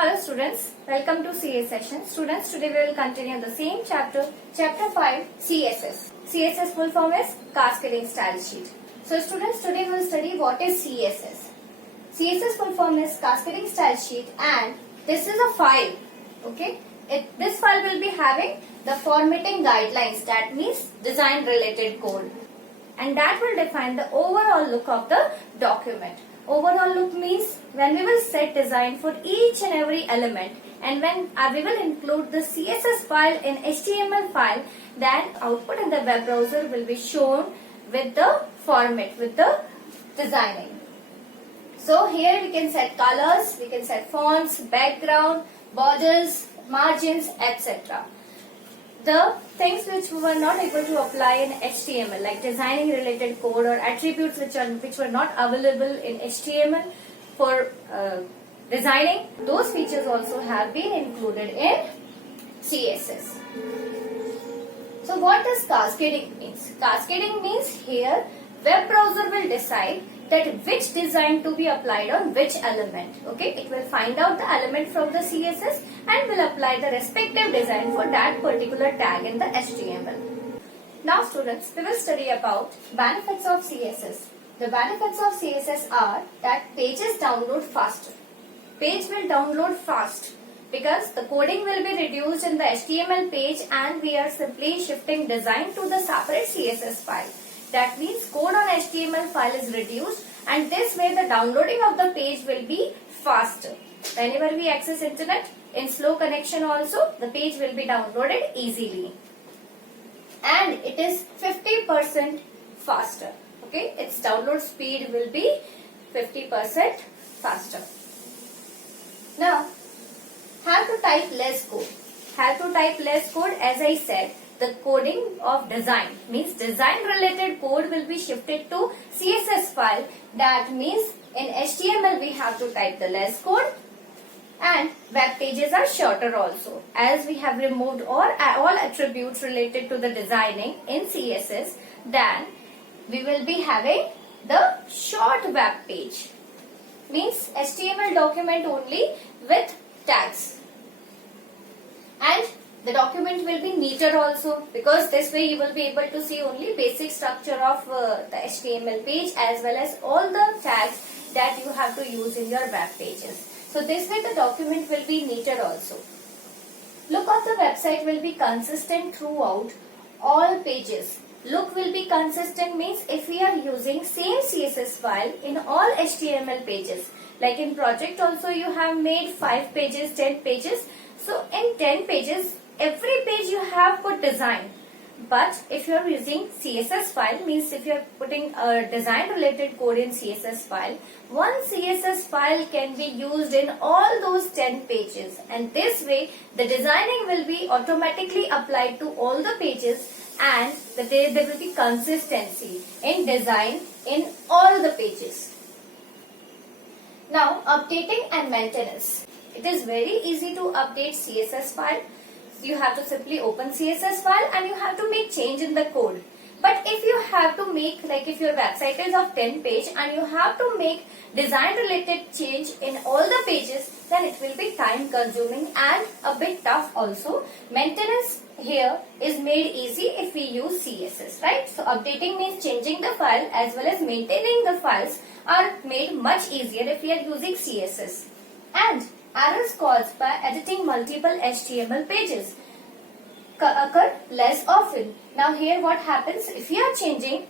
Hello students, welcome to CA session. Students, today we will continue the same chapter, chapter 5 CSS. CSS full form is Cascading Style Sheet. So students, today we will study what is CSS. CSS full form is Cascading Style Sheet and this is a file. Okay, this file will be having the formatting guidelines, that means design related code, and that will define the overall look of the document. Overall look means when we will set design for each and every element, and when we will include the CSS file in HTML file, then output in the web browser will be shown with the format, with the designing. So here we can set colors, we can set fonts, background, borders, margins, etc. The things which we were not able to apply in HTML, like designing related code or attributes which were not available in HTML for designing, those features also have been included in CSS. So what does cascading means? Cascading means here web browser will decide that which design to be applied on which element. Okay, it will find out the element from the CSS and will apply the respective design for that particular tag in the HTML. Now students, we will study about benefits of CSS. The benefits of CSS are that pages download faster. Page will download fast because the coding will be reduced in the HTML page and we are simply shifting design to the separate CSS file. That means code on HTML file is reduced, and this way the downloading of the page will be faster. Whenever we access internet in slow connection also, the page will be downloaded easily. And it is 50% faster. Okay, its download speed will be 50% faster. Now, how to type less code? How to type less code? As I said, the coding of design means design related code will be shifted to CSS file. That means in HTML we have to type the less code, and web pages are shorter also. As we have removed all attributes related to the designing in CSS, then we will be having the short web page. Means HTML document only with tags. And the document will be neater also, because this way you will be able to see only basic structure of the HTML page as well as all the tags that you have to use in your web pages. So this way the document will be neater also. Look of the website will be consistent throughout all pages. Look will be consistent means if we are using same CSS file in all HTML pages. Like in project also you have made 5 pages, 10 pages. So in 10 pages, every page you have put design. But if you are using CSS file, means if you are putting a design related code in CSS file, one CSS file can be used in all those 10 pages. And this way, the designing will be automatically applied to all the pages, and there will be consistency in design in all the pages. Now, updating and maintenance. It is very easy to update CSS file. You have to simply open CSS file and you have to make change in the code. But if you have to make, like if your website is of 10 page and you have to make design related change in all the pages, then it will be time consuming and a bit tough also. Maintenance here is made easy if we use CSS, right? So updating means changing the file as well as maintaining the files are made much easier if we are using CSS. And errors caused by editing multiple HTML pages occur less often. Now here what happens, if you are changing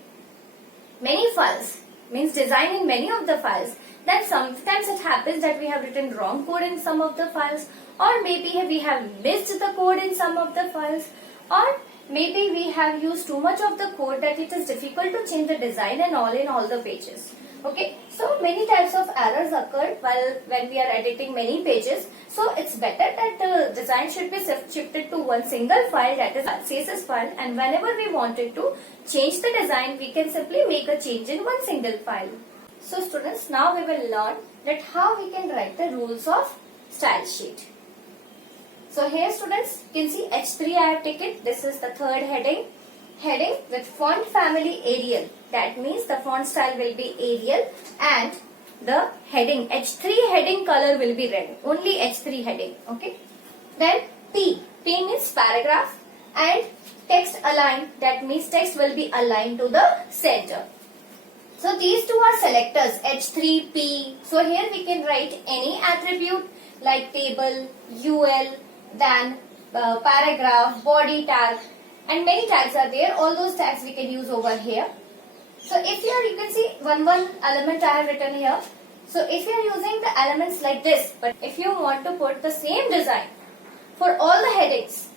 many files, means designing many of the files, then sometimes it happens that we have written wrong code in some of the files, or maybe we have missed the code in some of the files, or maybe we have used too much of the code that it is difficult to change the design and all in all the pages. Okay, so many types of errors occur when we are editing many pages. So it's better that the design should be shifted to one single file, that is CSS file, and whenever we wanted to change the design, we can simply make a change in one single file. So students, now we will learn that how we can write the rules of style sheet. So here students, you can see H3 I have taken. This is the third heading. Heading with font family Arial. That means the font style will be Arial, and the heading H3 heading color will be red. Only H3 heading. Okay. Then P. P means paragraph and text aligned. That means text will be aligned to the center. So these two are selectors H3, P. So here we can write any attribute like table, UL, then paragraph, body tag, and many tags are there. All those tags we can use over here. So if you can see one element I have written here. So if you are using the elements like this, but if you want to put the same design for all the headings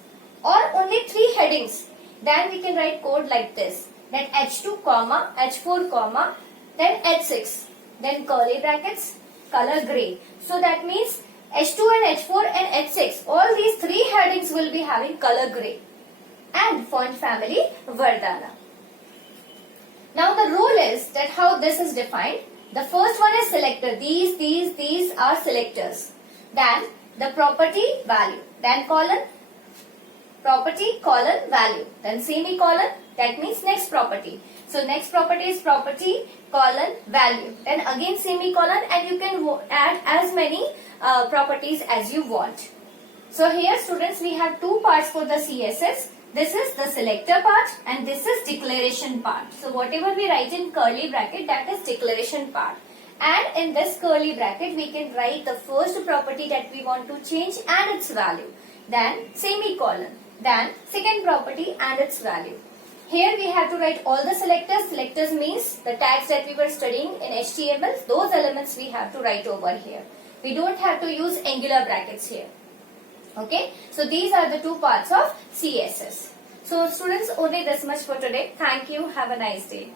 or only 3 headings, then we can write code like this. Then H2 comma, H4 comma, then H6, then curly brackets, color gray. So that means H2 and H4 and H6, all these 3 headings will be having color gray. And font family Vardhana. Now the rule is that how this is defined. The first one is selector. These are selectors. Then the property value. Then colon, property colon value. Then semicolon. That means next property. So next property is property colon value. Then again semicolon, and you can add as many properties as you want. So here students, we have 2 parts for the CSS. This is the selector part and this is declaration part. So whatever we write in curly bracket, that is declaration part. And in this curly bracket, we can write the first property that we want to change and its value. Then semicolon. Then second property and its value. Here we have to write all the selectors. Selectors means the tags that we were studying in HTML. Those elements we have to write over here. We don't have to use angular brackets here. Okay, so these are the 2 parts of CSS. So students, only this much for today. Thank you. Have a nice day.